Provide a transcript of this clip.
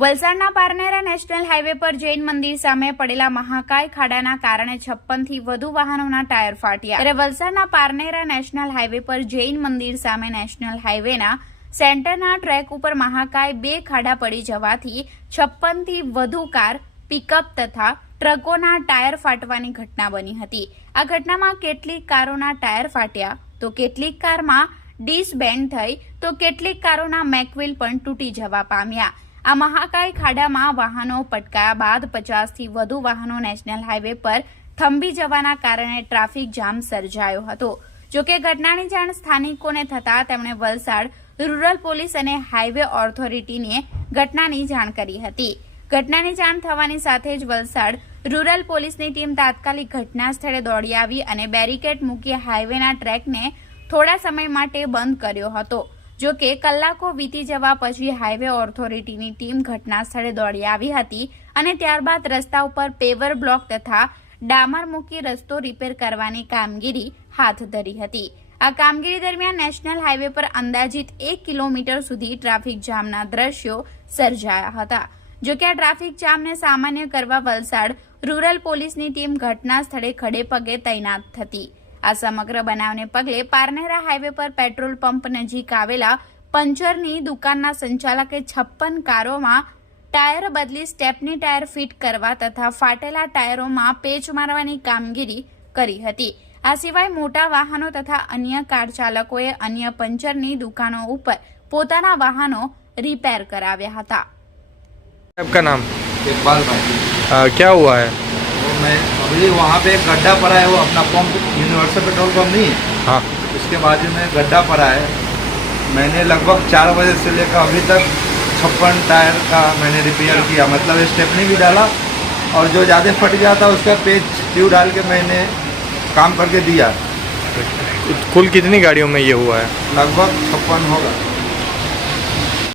વલસાડના Parnera national highway પર જૈન મંદિર સામે પડેલા મહાકાય ખાડાના કારણે છપ્પનથી વધુ વાહનોના ટાયર ફાટ્યા. ત્યારે વલસાડના પારનેરા નેશનલ હાઈવે પર જૈન મંદિર સામે નેશનલ હાઈવેના સેન્ટરના ટ્રેક ઉપર મહાકાય બે ખાડા પડી જવાથી છપ્પનથી વધુ કાર પિકઅપ તથા ટ્રકોના ટાયર ફાટવાની ઘટના બની હતી. આ ઘટનામાં કેટલીક કારોના ટાયર ફાટ્યા, તો કેટલીક કારમાં ડીશ બેન્ડ થઈ, તો કેટલીક કારોના મેકવિલ પણ તૂટી જવા પામ્યા. આ મહાકાય ખાડામાં વાહનો પટકાયા બાદ પચાસથી વધુ વાહનો નેશનલ હાઈવે પર થંભી જવાના કારણે ટ્રાફિક જામ સર્જાયો હતો. જોકે ઘટનાની જાણ સ્થાનિકોને થતાં તેમણે વલસાડ રૂરલ પોલીસ અને હાઈવે ઓથોરિટીને ઘટનાની જાણ કરી હતી. ઘટનાની જાણ થવાની સાથે જ વલસાડ રૂરલ પોલીસની ટીમ તાત્કાલિક ઘટના સ્થળે દોડી આવી અને બેરિકેડ મૂકી હાઈવેના ટ્રેકને થોડા સમય માટે બંધ કર્યો હતો. જો કે કલાકો વીતી જવા પછી હાઈવે ઓથોરિટીની ટીમ ઘટના સ્થળે દોડી આવી હતી અને ત્યારબાદ રસ્તા ઉપર પેવર બ્લોક તથા ડામર મૂકી રસ્તો રિપેર કરવાની કામગીરી હાથ ધરી હતી. આ કામગીરી દરમિયાન નેશનલ હાઈવે પર અંદાજિત એક કિલોમીટર સુધી ટ્રાફિક જામના દ્રશ્યો સર્જાયા હતા. જો કે આ ટ્રાફિક જામને સામાન્ય કરવા વલસાડ રૂરલ પોલીસની ટીમ ઘટના સ્થળે ખડે પગે તૈનાત હતી આ સમગ્ર બનાવને પગલે પારનેરા હાઈવે પર પેટ્રોલ પંપ નજીક આવેલા પંચરની દુકાનના સંચાલકે છપ્પન કારોમાં ટાયર બદલી સ્ટેપની ટાયર ફિટ કરવા તથા ફાટેલા ટાયરોમાં પેચ મારવાની કામગીરી કરી હતી આ સિવાય મોટા વાહનો તથા અન્ય કાર ચાલકોએ અન્ય પંચરની દુકાનો ઉપર પોતાના વાહનો રિપેર કરાવ્યા હતા आपका नाम इकबाल भाई आ, क्या हुआ है वो मैं अभी वहाँ पे एक गड्ढा पड़ा है वो अपना पंप यूनिवर्सल पेट्रोल पंप नहीं है। हाँ। उसके बाजू में गड्ढा पड़ा है। मैंने लगभग चार बजे से लेकर अभी तक छप्पन टायर का मैंने रिपेयर किया। मतलब स्टेपनी भी डाला और जो ज़्यादा फट गया था उसका पेज ट्यू डाल के मैंने काम करके दिया। कुल कितनी गाड़ियों में ये हुआ है? लगभग छप्पन होगा।